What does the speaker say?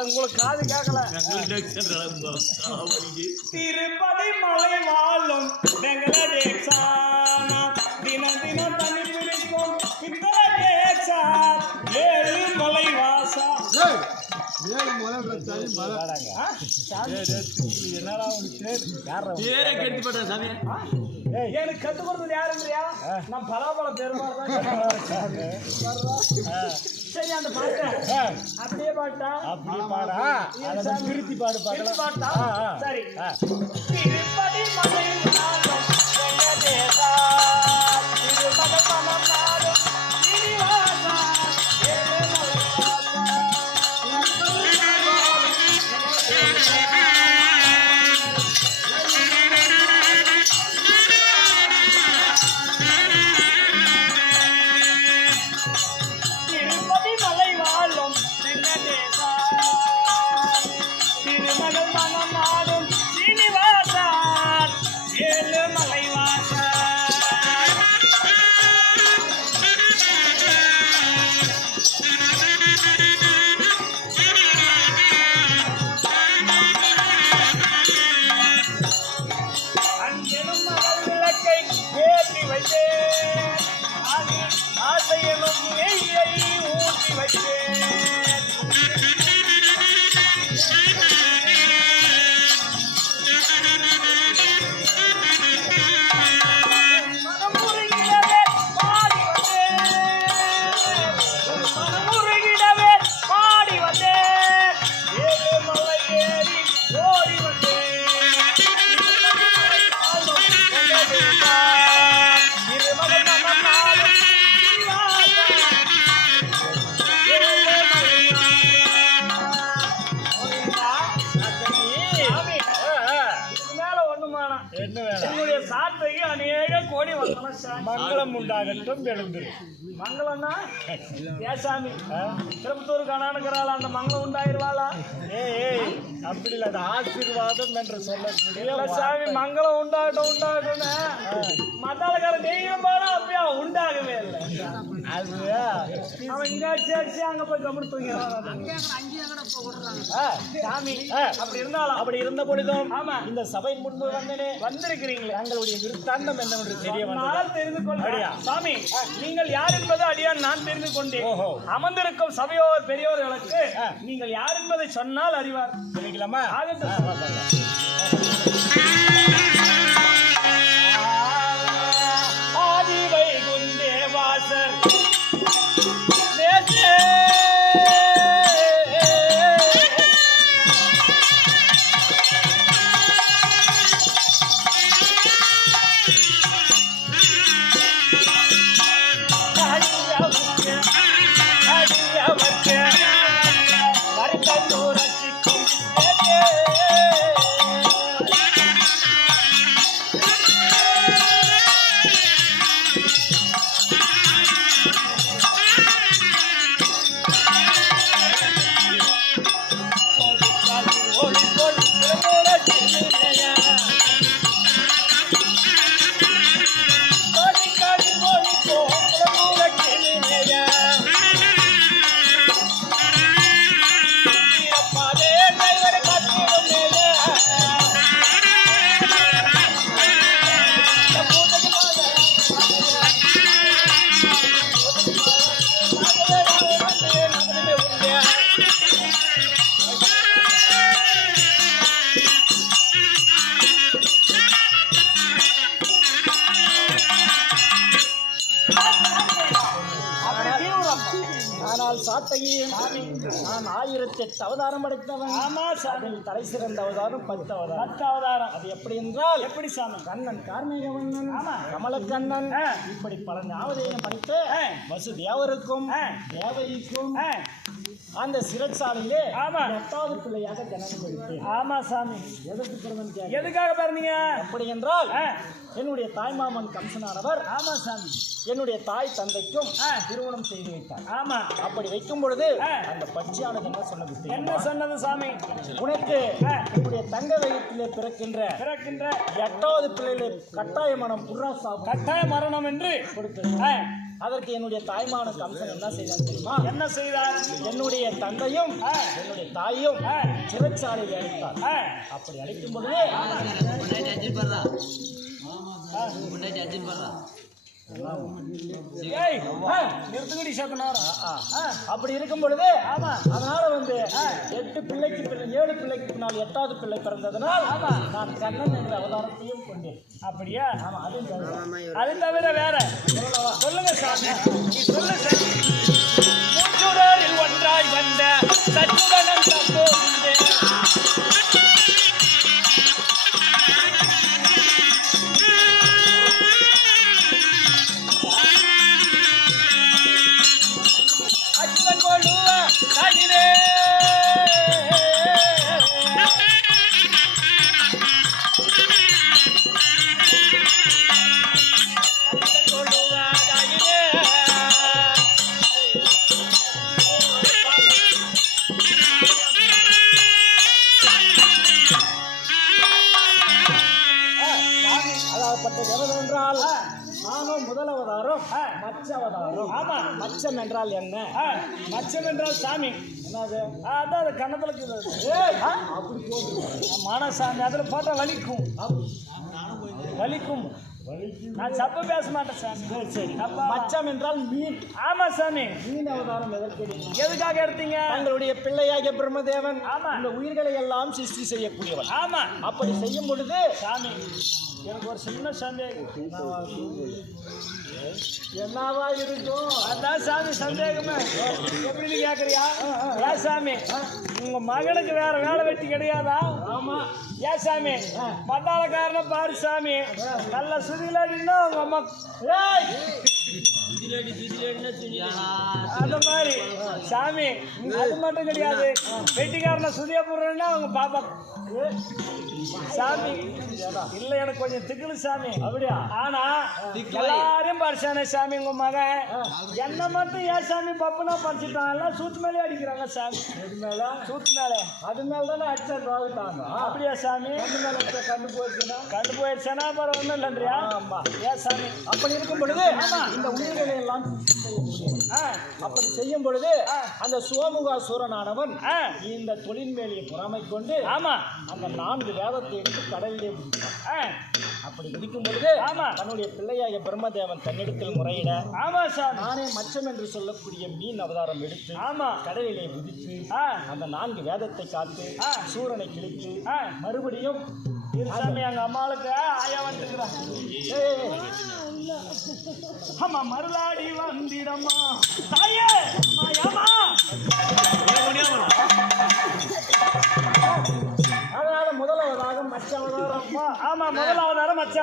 உங்களுக்கு காது கேட்கல. திருப்பதி மலை வாழும் தினம் தினம் தனி பிடிக்கும் பித்தளேசா ஏழு மலை வாசா. ஏய் ஏழு தனி மலை. பேரே கெடுத்து போட்டா சாமி. எனக்கு கத்து கொடுத்தது யாருங்கய்யா? நான் பலாபல பெருமாள் சரி அந்த பாட்டை அப்படியே பாட்டா? அப்படி பாடா. திருத்தி பாடு பாட்டா? ஆ. சரி. ஏற்றி வைத்தேன் ஆசையனும் நெய்யை ஊற்றி வைத்தேன் மங்களம் உண்டாகட்டும் எழுந்துரு மங்களம்னா ஏசாமி திருப்பத்தூர் கணானுக்கிறாள் அந்த மங்களம் உண்டாயிருவாளா ஏய் அப்படி இல்லை அது ஆசீர்வாதம் என்று சொல்லக்கூடிய சாமி மங்களம் உண்டாகட்டும் உண்டாகட்டும் மத்தாளக்கார தெய்வம் போல அப்படியே உண்டாகவே இல்லை அது அவன் இங்க அடிச்சு அங்க போய் கம்பெனி தூங்கிறான் சாமி. அப்படி இருந்தாலும் அப்படி இருந்த பொழுதும் ஆமா. இந்த சபை முன்பு வந்தனே வந்திருக்கிறீங்களே தங்களுடைய விருத்தாந்தம் என்னவென்று தெரிய நான் தெரிந்து கொண்டேன்? சாமி நீங்கள் யார் என்பது அடியான் நான் தெரிந்து கொண்டேன். அமர்ந்திருக்கும் சபையோர் பெரியோர்களுக்கு ஆ. நீங்கள் யார் என்பதை சொன்னால் அறிவார் தெரிவிக்கலாமா ஆகட்டும். நான் ஆயிரத்தி எட்டு அவதாரம் படைத்தவன் ஆமா சாமி தலை சிறந்த அவதாரம் பத்து அவதாரம் பத்து அவதாரம் அது எப்படி என்றால் எப்படி சாமி கண்ணன் கார்மேகவண்ணன் ஆமா. கமலக்கண்ணன். இப்படி பல ஞாபகம் படித்து ஆ. வசுதேவருக்கும் ஆ. அந்த சிறைச்சாலையிலே. எட்டாவது பிள்ளையாக ஜனனம் எடுத்தேன் ஆமா சாமி எதற்கு பிறந்தன் எதுக்காக பிறந்தீங்க அப்படி என்றால். என்னுடைய தாய்மாமன் கம்சனானவர் ஆமா சாமி என்னுடைய தாய் தந்தைக்கும். திருமணம் செய்து வைத்தார் ஆமா அப்படி வைக்கும் பொழுது. அந்த பச்சையானது என்ன சொன்னது என்ன? சொன்னது சாமி உனக்கு ஆ. என்னுடைய தங்க வயிற்றிலே பிறக்கின்ற பிறக்கின்ற எட்டாவது பிள்ளையிலே கட்டாய புறா சாப்பிட்டு கட்டாய மரணம் என்று கொடுத்தது அதற்கு என்னுடைய தாய்மான கம்சன் என்ன செய்தான் தெரியுமா? என்ன செய்தார் என்னுடைய தந்தையும். என்னுடைய தாயும் ஆ. சிறைச்சாலையில் அழைத்தார் அப்படி அழைக்கும் பொழுது முன்னாடி அர்ஜுன் ஆ, நிறுத்துங்கடி ஆ, அப்படி இருக்கும் பொழுது ஆமா. அதனால வந்து எட்டு பிள்ளைக்கு பிள்ளை ஏழு பிள்ளைக்கு பின்னால் எட்டாவது பிள்ளை பிறந்ததுனால் நான் கண்ணன் என்ற அவதாரத்தையும் கொண்டேன். அப்படியா? ஆமா அதுவும் அது தவிர வேற. சொல்லுங்க சாமி. நீ சொல்லு சாமி. ஒன்றாய் வந்த சச்சுடனம் தப்போது என்றால் நானும் முதல் அவதாரம் மச்ச அவதாரம் ஆமா. மச்சம் என்றால் என்ன? மச்சம் என்றால் சாமி. என்னது? அதான் அது ஆ, அப்படி போட்டு மானசாமி அதுல போட்டா வலிக்கும். வலிக்கும். நான் சப்ப பேச மாட்டேன் சாமி. சரி அப்பா. மச்சம் என்றால் மீன். ஆமா சாமி. மீன் அவதாரம் எதுக்காக எடுத்தீங்க? தங்களுடைய பிள்ளையாகிய பிரம்மதேவன் ஆமா. இந்த உயிர்களை எல்லாம் சிருஷ்டி செய்யக்கூடியவன். ஆமா. அப்படி செய்யும் பொழுது சாமி. எனக்கு ஒரு சின்ன சந்தேகம். என்னவா இருக்கும்? அதான் சாமி சந்தேகமே. எப்படின்னு கேக்குறியா? ஏன் சாமி? உங்க மகனுக்கு வேற வேலை வெட்டி கிடையாதா? ஆமா. சாமி? பட்டாள காரணம் பாரு சாமி. நல்ல சுதிலாடினா உங்க அம்மா அந்த மாதிரி. சாமி அது மட்டும் கிடையாது. வெட்டிக்காரன சுதியா போடுறேன்னா அவங்க பாப்பா. சாமி இல்ல எனக்கு கொஞ்சம் திக்குலு சாமி. அப்படியா? ஆனா எல்லாரையும் படிச்சானே சாமி உங்க மகன் என்ன மட்டும் ஏன் சாமி பப்புனா படிச்சுட்டான் எல்லாம் சூத்து மேலே அடிக்கிறாங்க சாமி. மேல? சூத்து மேலே. அது மேல தானே அடிச்சல் ரோகிட்டாங்க அப்படியா சாமி? கண்ணு மேல கண்ணு போச்சுன்னா கண்டு போயிடுச்சானா அப்புறம் ஒன்றும் இல்லைன்றியா? ஆமா. ஏன் சாமி? அப்படி இருக்கும் பொழுது இந்த உயிர்களை எல்லாம் அப்படி செய்யும் பொழுது அந்த சோமுகாசுரனானவன் இந்த தொழில் மேலே பொறாமை கொண்டு ஆமா. அந்த நான்கு வேதத்தை எடுத்து கடலிலே அப்படி விதிக்கும் பொழுது ஆமா. தன்னுடைய பிள்ளையாகிய பிரம்மதேவன் தன்னிடத்தில் முறையிட ஆமா சாமி. நானே மச்சம் என்று சொல்லக்கூடிய மீன் அவதாரம் எடுத்து ஆமா. கடலிலே விதித்து ஆ. அந்த நான்கு வேதத்தை காத்து. சூரனை கிழித்து மறுபடியும் எங்க அம்மாளுக்கு ஆயா வந்துக்கிறான் ஆமா மருளாடி வந்திடம்மா. தாயே அம்மா அதனால முதல் அவதாரம் மச்ச அவதாரம் ஆமா முதலாவதாரம் மச்ச